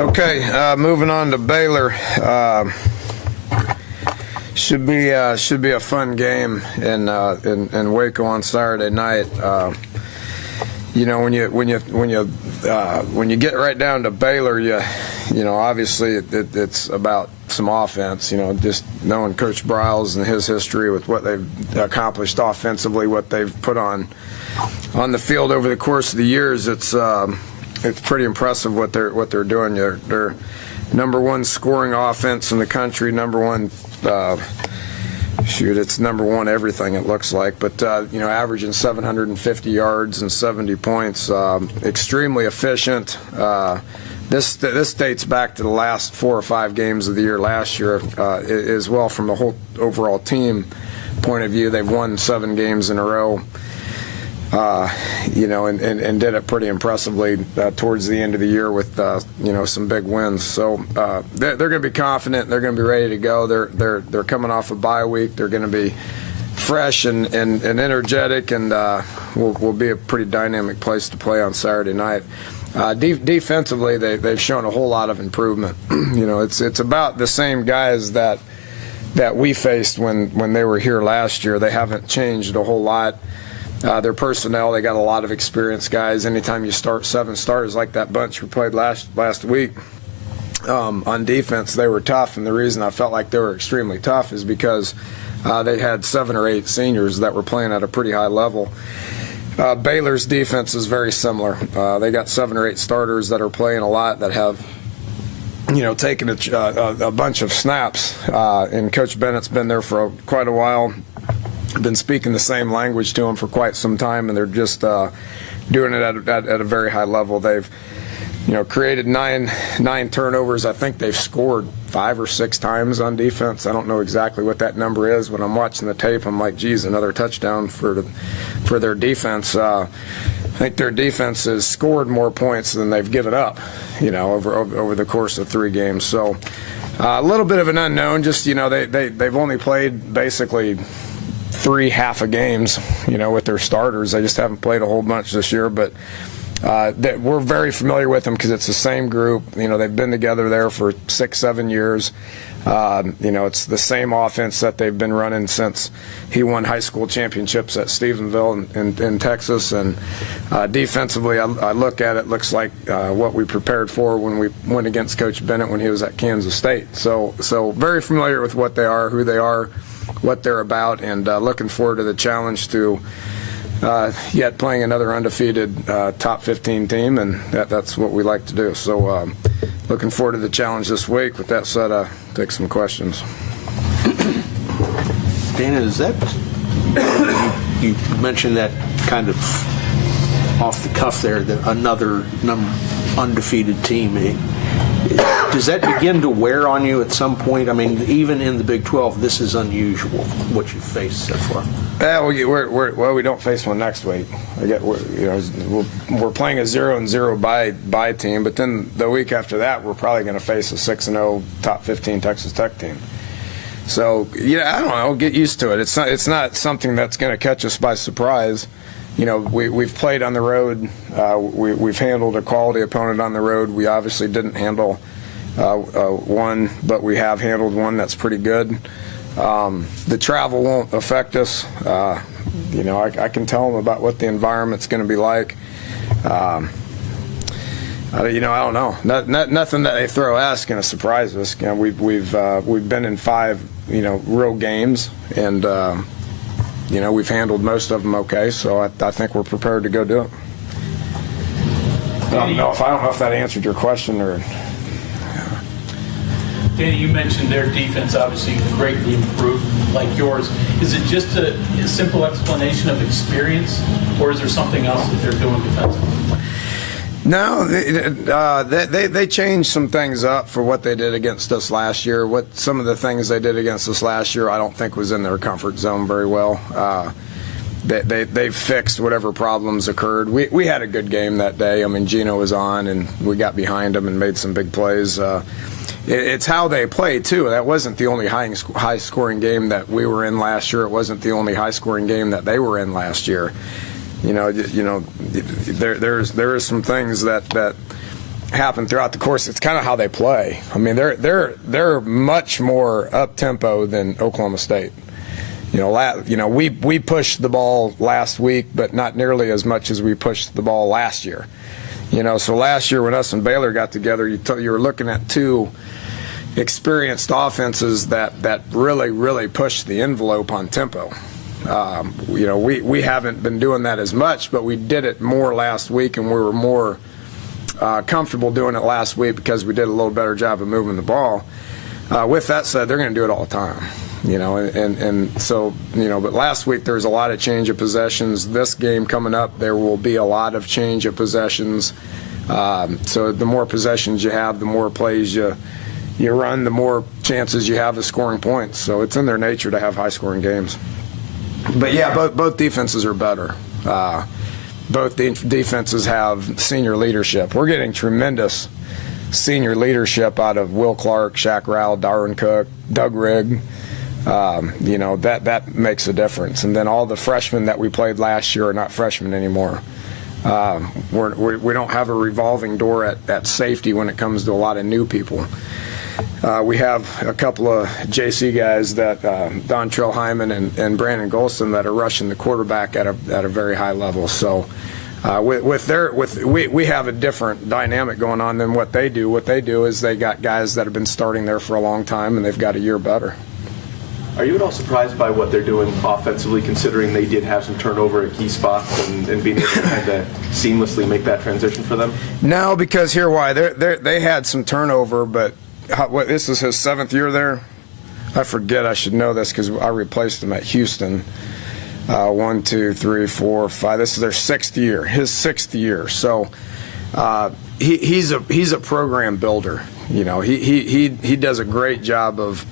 Okay, moving on to Baylor. Should be a fun game in Waco on Saturday night. You know, when you get right down to Baylor, you know, obviously it's about some offense. You know, just knowing Coach Briles and his history with what they've accomplished offensively, what they've put on the field over the course of the years. It's pretty impressive what they're doing. They're number one scoring offense in the country, number one. It's number one everything, it looks like, but you know, averaging 750 yards and 70 points, extremely efficient. This dates back to the last 4 or 5 games of the year last year as well. From the whole overall team point of view, they've won 7 games in a row. You know, and did it pretty impressively towards the end of the year with you know, some big wins. So they're going to be confident. They're going to be ready to go. They're coming off a bye week. They're going to be fresh and energetic, and will be a pretty dynamic place to play on Saturday night. Defensively, they've shown a whole lot of improvement. You know, it's about the same guys that we faced when they were here last year. They haven't changed a whole lot. Their personnel, they got a lot of experienced guys. Anytime you start 7 starters like that bunch we played last week, on defense, they were tough. And the reason I felt like they were extremely tough is because they had 7 or 8 seniors that were playing at a pretty high level. Baylor's defense is very similar. They got 7 or 8 starters that are playing a lot, that have, you know, taken a bunch of snaps. And Coach Bennett's been there for quite a while. Been speaking the same language to them for quite some time, and they're just doing it at a very high level. They've, you know, created nine turnovers. I think they've scored 5 or 6 times on defense. I don't know exactly what that number is. When I'm watching the tape, I'm like, geez, another touchdown for their defense. I think their defense has scored more points than they've given up, you know, over the course of 3 games. So a little bit of an unknown. Just, you know, they've only played basically 3 half a games, you know, with their starters. They just haven't played a whole bunch this year, but we're very familiar with them because it's the same group. You know, they've been together there for 6-7 years. You know, it's the same offense that they've been running since he won high school championships at Stephenville in Texas. And defensively, I look at it, looks like what we prepared for when we went against Coach Bennett when he was at Kansas State. So very familiar with what they are, who they are, what they're about, and looking forward to the challenge to yet playing another undefeated top 15 team, and that's what we like to do. So looking forward to the challenge this week. With that said, I'll take some questions. Dana, is that you mentioned that kind of off the cuff there, that another undefeated team? Does that begin to wear on you at some point? I mean, even in the Big 12, this is unusual, what you've faced so far. Yeah, we don't face one next week. We're playing a 0-0 bye team, but then the week after that, we're probably going to face a 6-0 top 15 Texas Tech team. So, yeah, I don't know. Get used to it. It's not something that's going to catch us by surprise. You know, we've played on the road. We've handled a quality opponent on the road. We obviously didn't handle one, but we have handled one that's pretty good. The travel won't affect us. You know, I can tell them about what the environment's going to be like. You know, I don't know. Nothing that they throw at us is going to surprise us. You know, we've been in 5, you know, real games, and you know, we've handled most of them okay. So I think we're prepared to go do it. I don't know if that answered your question or. Danny, you mentioned their defense obviously greatly improved, like yours. Is it just a simple explanation of experience, or is there something else that they're doing defensively? No, they changed some things up for what they did against us last year. Some of the things they did against us last year, I don't think was in their comfort zone very well. They've fixed whatever problems occurred. We had a good game that day. I mean, Gino was on, and we got behind him and made some big plays. It's how they play, too. That wasn't the only high-scoring game that we were in last year. It wasn't the only high-scoring game that they were in last year. You know, there is some things that happen throughout the course. It's kind of how they play. I mean, they're much more up tempo than Oklahoma State. We pushed the ball last week, but not nearly as much as we pushed the ball last year. So last year when us and Baylor got together, you were looking at two experienced offenses that really pushed the envelope on tempo. We haven't been doing that as much, but we did it more last week, and we were more comfortable doing it last week because we did a little better job of moving the ball. With that said, they're going to do it all the time. But last week there was a lot of change of possessions. This game coming up, there will be a lot of change of possessions. So the more possessions you have, the more plays you run, the more chances you have of scoring points. So it's in their nature to have high-scoring games. But yeah, both defenses are better. Both defenses have senior leadership. We're getting tremendous senior leadership out of Will Clark, Shaq Rowell, Darwin Cook, Doug Rigg. That makes a difference. And then all the freshmen that we played last year are not freshmen anymore. We don't have a revolving door at safety when it comes to a lot of new people. We have a couple of JC guys that Dontrell Hyman and Brandon Golson that are rushing the quarterback at a very high level. So we have a different dynamic going on than what they do. What they do is they got guys that have been starting there for a long time, and they've got a year better. Are you at all surprised by what they're doing offensively, considering they did have some turnover at key spots and being able to kind of seamlessly make that transition for them? No, because here why. They had some turnover, but this is his 7th year there? I forget. I should know this because I replaced him at Houston. 1, 2, 3, 4, 5. This is their 6th year. His 6th year. So he's a program builder. He does a great job of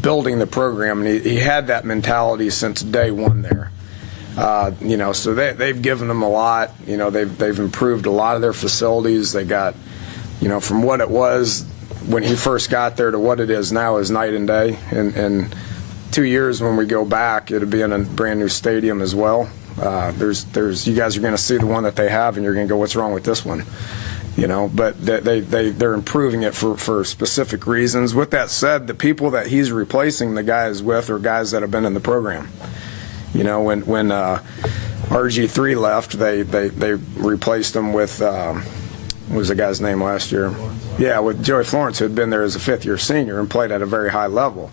building the program, and he had that mentality since day one there. So they've given them a lot. They've improved a lot of their facilities. They got, from what it was when he first got there to what it is now is night and day. And 2 years when we go back, it'll be in a brand new stadium as well. You guys are going to see the one that they have, and you're going to go, what's wrong with this one? But they're improving it for specific reasons. With that said, the people that he's replacing the guys with are guys that have been in the program. When RG3 left, they replaced him with what was the guy's name last year? Yeah, with Joey Florence, who had been there as a 5th-year senior and played at a very high level.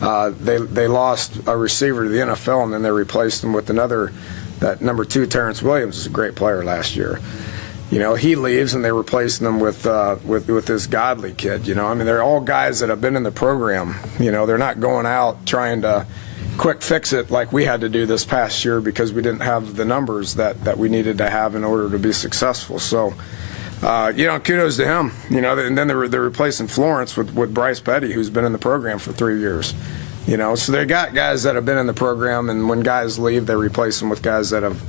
They lost a receiver to the NFL, and then they replaced him with that number 2, Terrence Williams, is a great player last year. He leaves, and they replace them with this Godley kid. They're all guys that have been in the program. They're not going out trying to quick fix it like we had to do this past year because we didn't have the numbers that we needed to have in order to be successful. So, kudos to him. And then they're replacing Florence with Bryce Petty, who's been in the program for 3 years. So they got guys that have been in the program, and when guys leave, they replace them with guys that have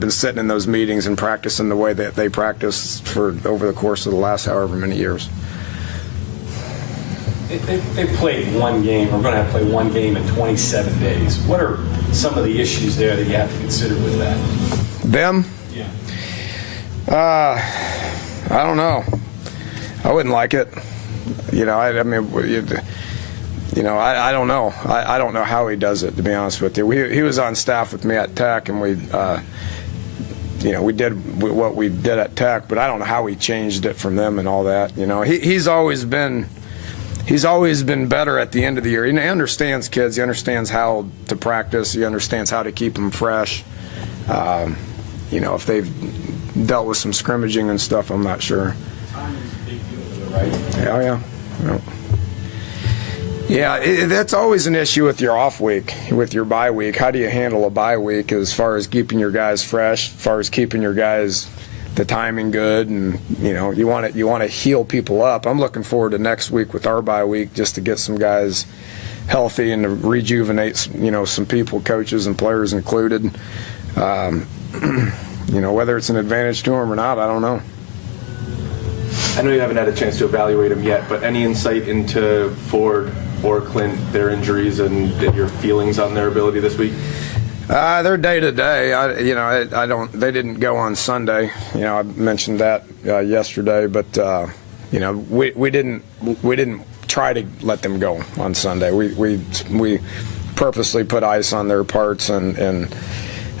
been sitting in those meetings and practicing the way that they practiced for over the course of the last however many years. They played one game, or going to have to play one game in 27 days. What are some of the issues there that you have to consider with that? Them? Yeah. I don't know. I wouldn't like it. I don't know. I don't know how he does it, to be honest with you. He was on staff with me at Tech, and we did what we did at Tech, but I don't know how he changed it from them and all that. He's always been better at the end of the year. He understands kids. He understands how to practice. He understands how to keep them fresh. If they've dealt with some scrimmaging and stuff, I'm not sure. Time is a big deal, right? Yeah. Yeah, that's always an issue with your off week, with your bye week. How do you handle a bye week as far as keeping your guys fresh, as far as keeping your guys the timing good, and you want to heal people up. I'm looking forward to next week with our bye week just to get some guys healthy and to rejuvenate some people, coaches and players included. Whether it's an advantage to them or not, I don't know. I know you haven't had a chance to evaluate them yet, but any insight into Ford or Clint, their injuries, and your feelings on their ability this week? They're day to day. I don't. They didn't go on Sunday. I mentioned that yesterday, but we didn't try to let them go on Sunday. We purposely put ice on their parts and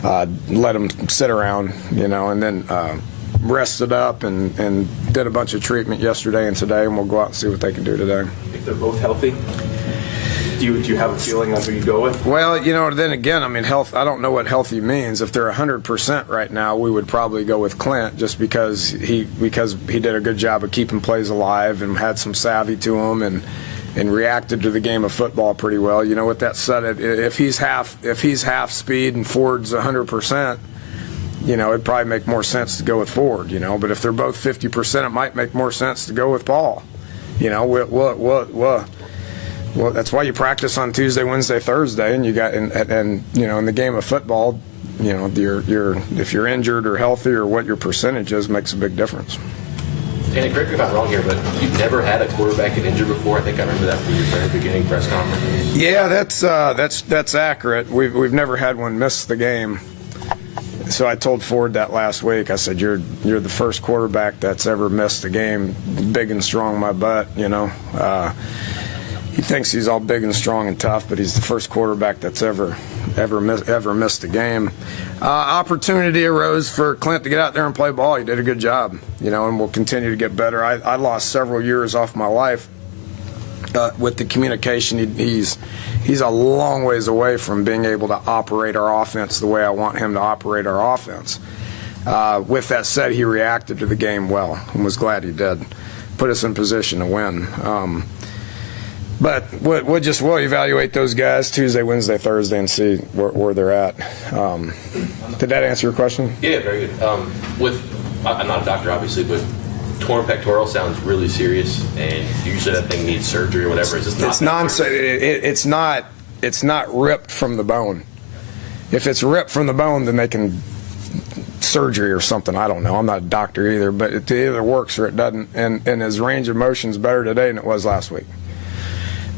let them sit around, and then rested up and did a bunch of treatment yesterday and today, and we'll go out and see what they can do today. If they're both healthy, do you have a feeling on who you go with? Well, then again, health. I don't know what healthy means. If they're 100% right now, we would probably go with Clint, just because he did a good job of keeping plays alive and had some savvy to him and reacted to the game of football pretty well. With that said, if he's half speed and Ford's 100%, it'd probably make more sense to go with Ford. But if they're both 50%, it might make more sense to go with Paul. Well, that's why you practice on Tuesday, Wednesday, Thursday, and you got in the game of football, if you're injured or healthy or what your percentage is makes a big difference. And correct me if I'm wrong here, but you've never had a quarterback get injured before. I think I remember that from your very beginning press conference. Yeah, that's accurate. We've never had one miss the game. So I told Ford that last week. I said, "You're the first quarterback that's ever missed a game, big and strong, my butt." He thinks he's all big and strong and tough, but he's the first quarterback that's ever missed a game. Opportunity arose for Clint to get out there and play ball. He did a good job, and will continue to get better. I lost several years off my life with the communication. He's a long ways away from being able to operate our offense the way I want him to operate our offense. With that said, he reacted to the game well and was glad he did. Put us in position to win. But we'll evaluate those guys Tuesday, Wednesday, Thursday, and see where they're at. Did that answer your question? Yeah, very good. I'm not a doctor, obviously, but torn pectoral sounds really serious, and usually that thing needs surgery or whatever. Is this not? It's not ripped from the bone. If it's ripped from the bone, then they can surgery or something. I don't know. I'm not a doctor either, but it either works or it doesn't. And his range of motion's better today than it was last week.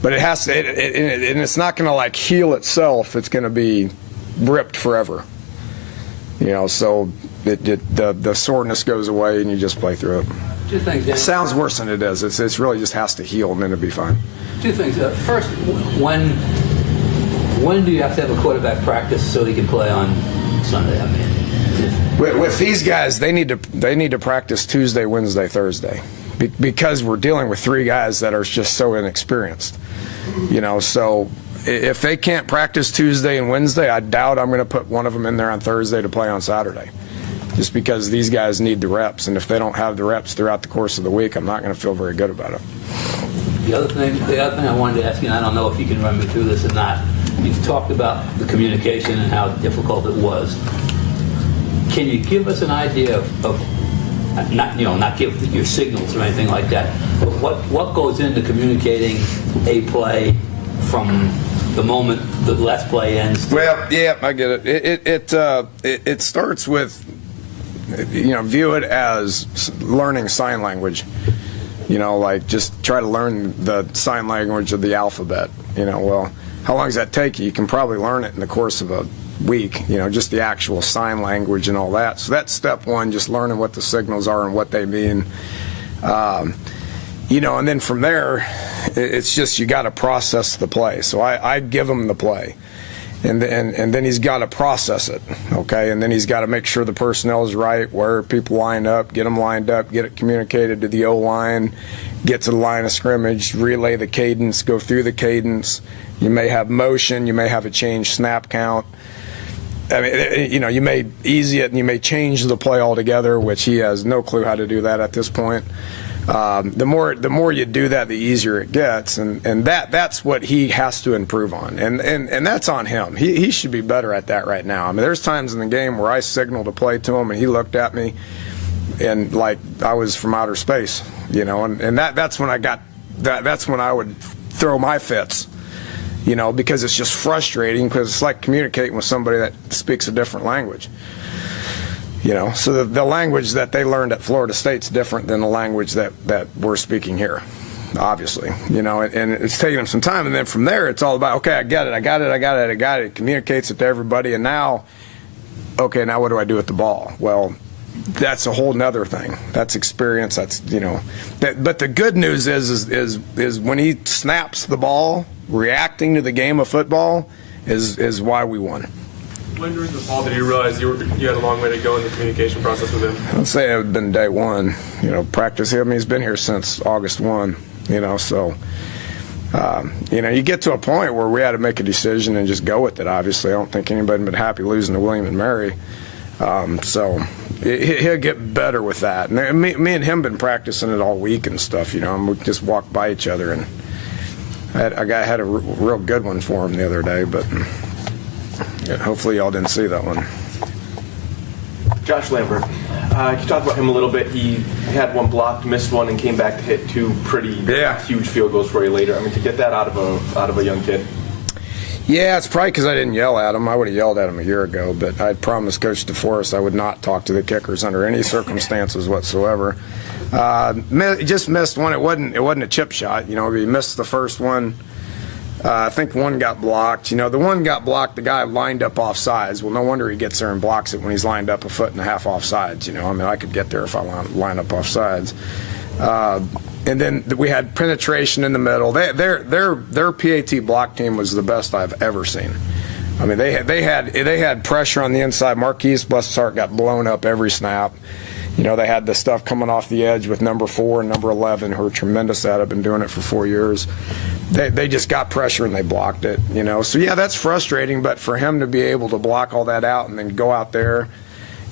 But it has to, and it's not going to like heal itself. It's going to be ripped forever. So the soreness goes away and you just play through it. Two things. It sounds worse than it is. It's really just has to heal and then it'll be fine. Two things. First, when do you have to have a quarterback practice so he can play on Sunday? With these guys, they need to practice Tuesday, Wednesday, Thursday, because we're dealing with three guys that are just so inexperienced. So if they can't practice Tuesday and Wednesday, I doubt I'm going to put one of them in there on Thursday to play on Saturday, just because these guys need the reps. And if they don't have the reps throughout the course of the week, I'm not going to feel very good about it. The other thing I wanted to ask you, and I don't know if you can run me through this or not, you've talked about the communication and how difficult it was. Can you give us an idea of not give your signals or anything like that, but what goes into communicating a play from the moment the last play ends? Well, yeah, I get it. It starts with, view it as learning sign language. Like just try to learn the sign language of the alphabet. Well, how long does that take you? You can probably learn it in the course of a week, just the actual sign language and all that. So that's step one, just learning what the signals are and what they mean. And then from there, it's just you got to process the play. So I give him the play, and then he's got to process it, okay? And then he's got to make sure the personnel is right, where people line up, get them lined up, get it communicated to the O-line, get to the line of scrimmage, relay the cadence, go through the cadence. You may have motion, you may have a change snap count. I mean, you may easy it and you may change the play altogether, which he has no clue how to do that at this point. The more you do that, the easier it gets, and that's what he has to improve on, and that's on him. He should be better at that right now. I mean, there's times in the game where I signaled a play to him and he looked at me and like I was from outer space, and that's when I got that's when I would throw my fits. Because it's just frustrating, because it's like communicating with somebody that speaks a different language. So the language that they learned at Florida State's different than the language that we're speaking here. obviously, and it's taking him some time. And then from there, it's all about, okay, I got it. It communicates it to everybody. And now, okay, now what do I do with the ball? Well, that's a whole nother thing. That's experience. That's, but the good news is when he snaps the ball, reacting to the game of football is why we won. When during the fall did you realize you had a long way to go in the communication process with him? I'd say it had been day one. Practice him. He's been here since August 1. So you get to a point where we had to make a decision and just go with it. Obviously, I don't think anybody would been happy losing to William and Mary. So he'll get better with that. And me and him been practicing it all week and stuff. And we just walked by each other, and I had a real good one for him the other day, but. Yeah, hopefully y'all didn't see that one. Josh Lambert, can you talk about him a little bit? He had one blocked, missed one, and came back to hit two pretty huge field goals for you later. I mean, to get that out of a young kid. Yeah, it's probably because I didn't yell at him. I would have yelled at him a year ago, but I promised Coach DeForest I would not talk to the kickers under any circumstances whatsoever. Just missed one. It wasn't a chip shot. He missed the first one. I think one got blocked. The one got blocked, the guy lined up off sides. Well, no wonder he gets there and blocks it when he's lined up a foot and a half off sides. I could get there if I line up off sides. And then we had penetration in the middle. Their PAT block team was the best I've ever seen. I mean, they had pressure on the inside. Marquise, bless his heart, got blown up every snap. They had the stuff coming off the edge with number 4 and number 11, who are tremendous at it. Been doing it for 4 years. They just got pressure and they blocked it. So yeah, that's frustrating. But for him to be able to block all that out and then go out there,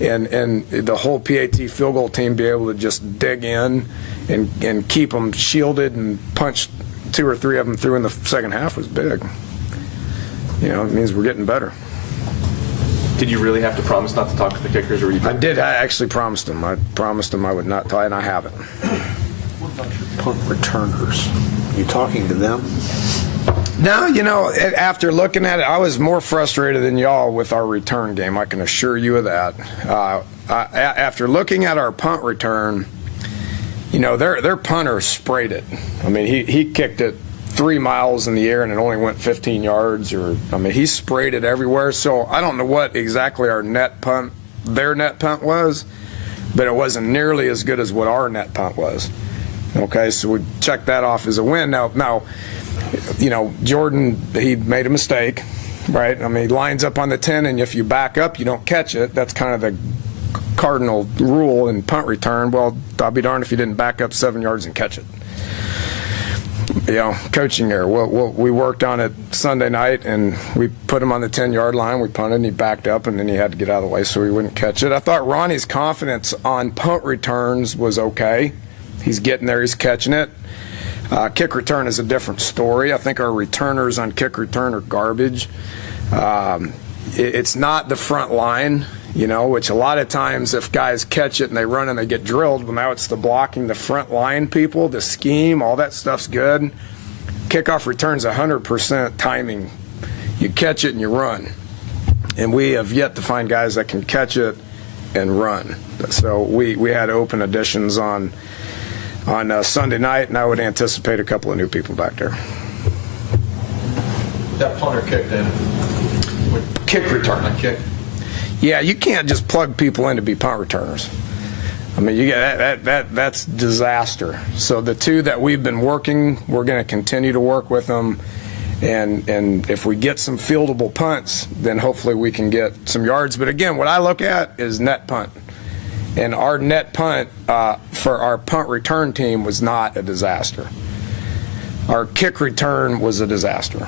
and the whole PAT field goal team be able to just dig in and keep them shielded and punch 2 or 3 of them through in the second half was big. It means we're getting better. Did you really have to promise not to talk to the kickers? Or I did. I actually promised them. I promised them I would not talk, and I haven't. What about your punt returners? You talking to them? No, after looking at it, I was more frustrated than y'all with our return game. I can assure you of that. After looking at our punt return, their punter sprayed it. I mean, he kicked it 3 miles in the air and it only went 15 yards. He sprayed it everywhere. So I don't know what exactly their net punt was, but it wasn't nearly as good as what our net punt was. Okay, so we checked that off as a win. Now, Jordan, he made a mistake, right? He lines up on the 10, and if you back up, you don't catch it. That's kind of the cardinal rule in punt return. Well, I'll be darned if you didn't back up 7 yards and catch it. Coaching error. We worked on it Sunday night, and we put him on the 10-yard line. We punted, and he backed up, and then he had to get out of the way so he wouldn't catch it. I thought Ronnie's confidence on punt returns was okay. He's getting there. He's catching it. Kick return is a different story. I think our returners on kick return are garbage. It's not the front line, which a lot of times if guys catch it and they run and they get drilled, well, now it's the blocking the front line people, the scheme, all that stuff's good. Kickoff return's 100% timing. You catch it and you run. And we have yet to find guys that can catch it and run. So we had open additions on Sunday night, and I would anticipate a couple of new people back there. That punter kicked in. Kick return. A kick. Yeah, you can't just plug people in to be punt returners. You get that's disaster. So the 2 that we've been working, we're going to continue to work with them, and if we get some fieldable punts, then hopefully we can get some yards. But again, what I look at is net punt. And our net punt for our punt return team was not a disaster. Our kick return was a disaster.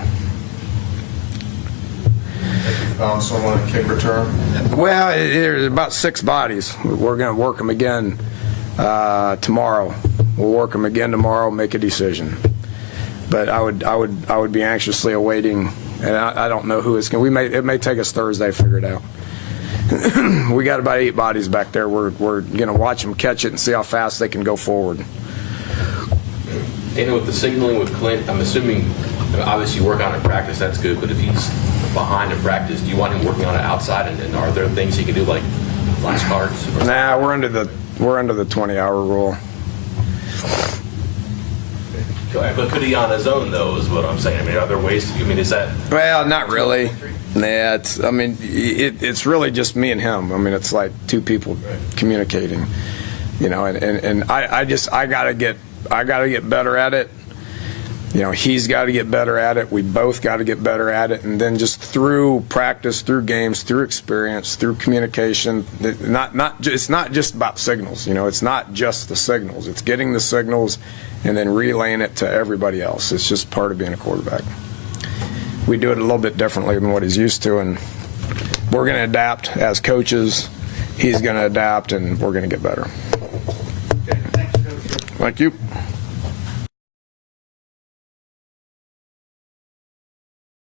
Found someone at kick return? Well, there's about 6 bodies. We're going to work them again tomorrow. We'll work them again tomorrow, make a decision. But I would be anxiously awaiting, and I don't know who it's going to. It may take us Thursday to figure it out. We got about 8 bodies back there. We're going to watch them catch it and see how fast they can go forward. Dana, with the signaling with Clint, I'm assuming, obviously you work on it in practice, that's good, but if he's behind in practice, do you want him working on it outside, and are there things he can do like flashcards? Nah, we're under the 20-hour rule. But could he on his own, though, is what I'm saying. I mean, are there ways to, I mean, is that... Well, not really. Nah, it's really just me and him. I mean, it's like two people communicating, you know, and I gotta get better at it. You know, he's got to get better at it. We both got to get better at it. And then just through practice, through games, through experience, through communication, it's not just about signals. You know, it's not just the signals. It's getting the signals and then relaying it to everybody else. It's just part of being a quarterback. We do it a little bit differently than what he's used to, and we're going to adapt as coaches. He's going to adapt, and we're going to get better. Okay, thanks, Coach. Thank you.